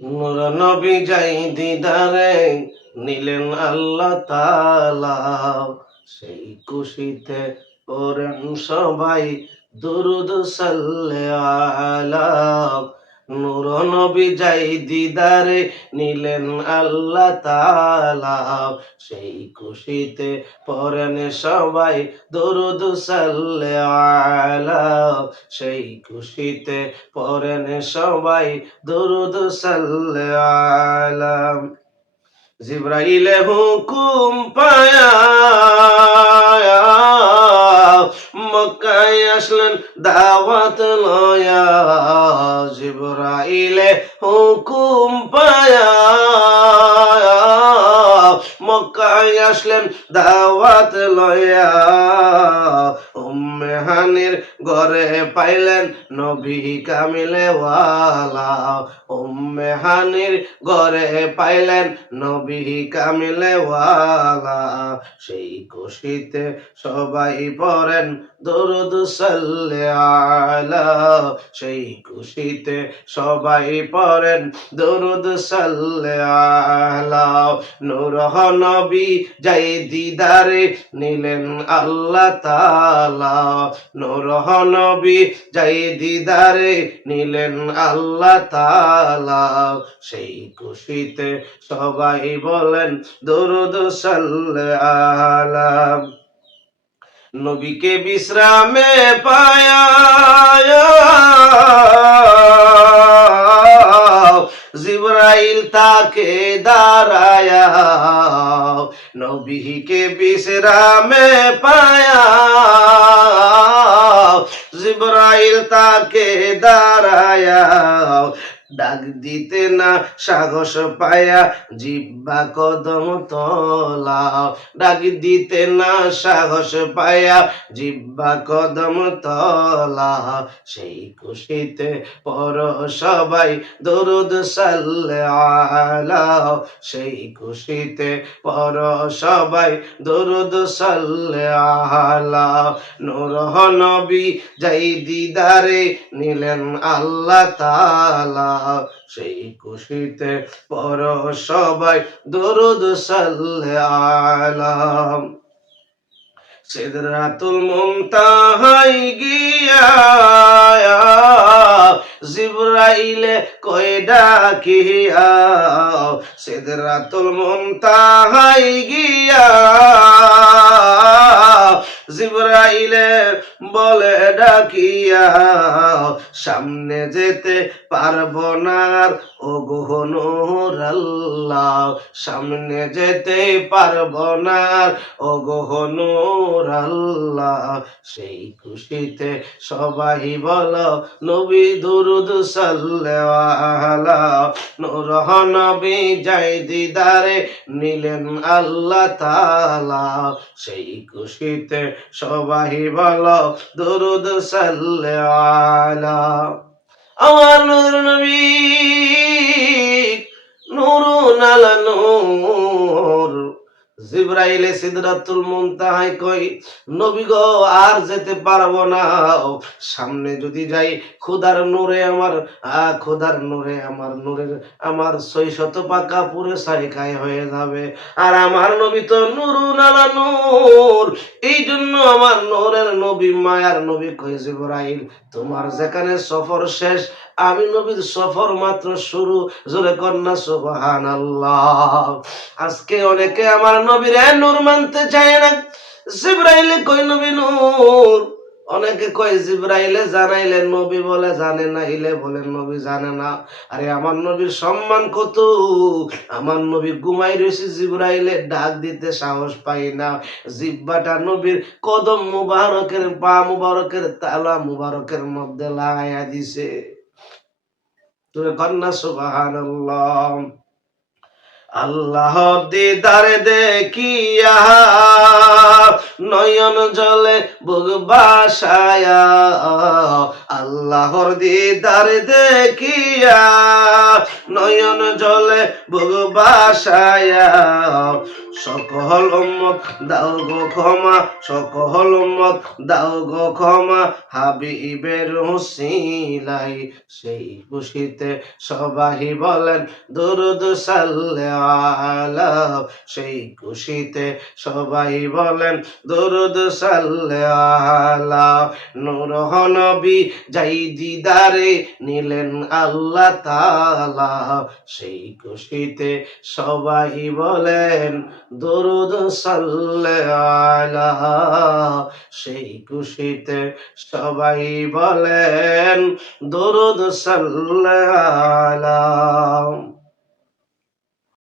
নূর নবী যাই দিদারে নিলেন আল্লাহ তালা সেই খুশিতে ওরেন সবাই দুরুদ সাল্লে আলা নূর নবী যাই দিদারে নিলেন আল্লাহ তালা সেই খুশিতে পরেন সবাই দরুদ আলা। সেই খুশিতে পরেন সবাই দরুদ আলা। জিব্রাইলে হুকুম পায়া। মক্কায় আসলেন দাওয়াত লয়া। জিব্রাইলে হুকুম পায়া। মক্কায় আসলেন দাওয়াত লয়া উম্মে হানির ঘরে পাইলেন নবী কামিলে ওয়ালা উম্মে হানির ঘরে পাইলেন নবী কামিলে ওয়ালা সেই খুশিতে সবাই পড়েন দরুদ আলা। সেই খুশিতে সবাই পড়েন দরুদ আলা। নূর নবী যাই দিদারে নিলেন আল্লাহ তালা নবী যাই দিদারে নিলেন আল্লাহ তালা সেই খুশিতে সবাই বলেন দরুদ নবীকে বিশ্রামে পায়া। জিব্রাইল তাকে দাঁড়ায়া নবীকে বিশ্রামে পায়া জিব্রাইল তাকে দাঁড়ায়া ডাক দিতে না সাহস পায়া জিব্বা কদম তলাও। ডাক দিতে না সাহস পায়া জিব্বা কদম তলা সেই খুশিতে পর সবাই দরুদ সাল্লে আলাও সেই খুশিতে পর সবাই দরুদ সাল্লে আলাও নূর নবী যাই দিদারে নিলেন আল্লাহ তালা সেই খুশিতে পর সবাই। দরুদ সাল্লে আলাম। সিদরাতুল মুমতাহাই গিয়া, জিব্রাইলে কই ডাকিয়া। সিদরাতুল মুমতাহাই গিয়া জিব্রাইলে বলে ডাকিয়া, সামনে যেতে পারব না ও গহনুর আল্লাহ, সামনে যেতে পারব না ও গহনুর আল্লাহ। সেই খুশিতে সবাই বলো, নবী দুরুদ সাল্লাল্লাহ, নূর নবী যাই দিদারে নিলেন আল্লাহ তাআলা। সেই খুশিতে সবাই বলো দুরুদ সাল্লাল্লাহ আমার নবী নুরুন আলা নূর। জিব্রাইলে সিদরাতুল মুনতাহায় কই নবী গো, আর যেতে পারব না। সামনে যদি যাই, খুদার নূরে আমার, আ, খুদার নূরে আমার, নূরের আমার শত পাকা পুরে সাইকায় হয়ে যাবে। আর আমার নবী তো নুরুন আলা নূর। এই জন্য আমার নূরের নবী, মায়ার নবী কই জিব্রাইল, তোমার যেখানে সফর শেষ আমি নবীর সফর মাত্র শুরু, জোরে কন্যা আল্লাহ আজকে অনেকে আমার নবীর নূর মানতে চায় না। জিব্রাইলে কই নবী নূর? অনেকে কয়, জিব্রাইলে জানাইলে নবী বলে জানে না, ইলে বলে নবী জানে না। আরে আমার নবীর সম্মান কত? আমার নবী ঘুমাই রয়েছে, জিব্রাইলে ডাক দিতে সাহস পাই না। জিব্বাটা নবীর কদম মুবারকের পা মুবারকের তালা মুবারকের মধ্যে লাগাইয়া দিছে। তুই কন্যা সুবহানাল্লাহ। আল্লাহর দিদারে দেখিয়া নয়ন জলে বুক বাসায়া। আল্লাহর দিদারে দেখিয়া নয়ন জলে বুক বাসায়া। সকল উম্মত, দাও গো ক্ষমা, সকল উম্মত, দাও গো ক্ষমা, হাবিবের হুসিলাই সেই খুশিতে সবাই বলেন, দরুদ সাল্লে সেই খুশিতে সবাই বলেন, দরুদ সাল্লে নূর নবী যাই দিদারে নিলেন আল্লাহ তালা সেই খুশিতে সবাই বলেন দরুদ সাল্লে আলা। সেই খুশিতে সবাই বলেন দরুদ সাল্লে আলা।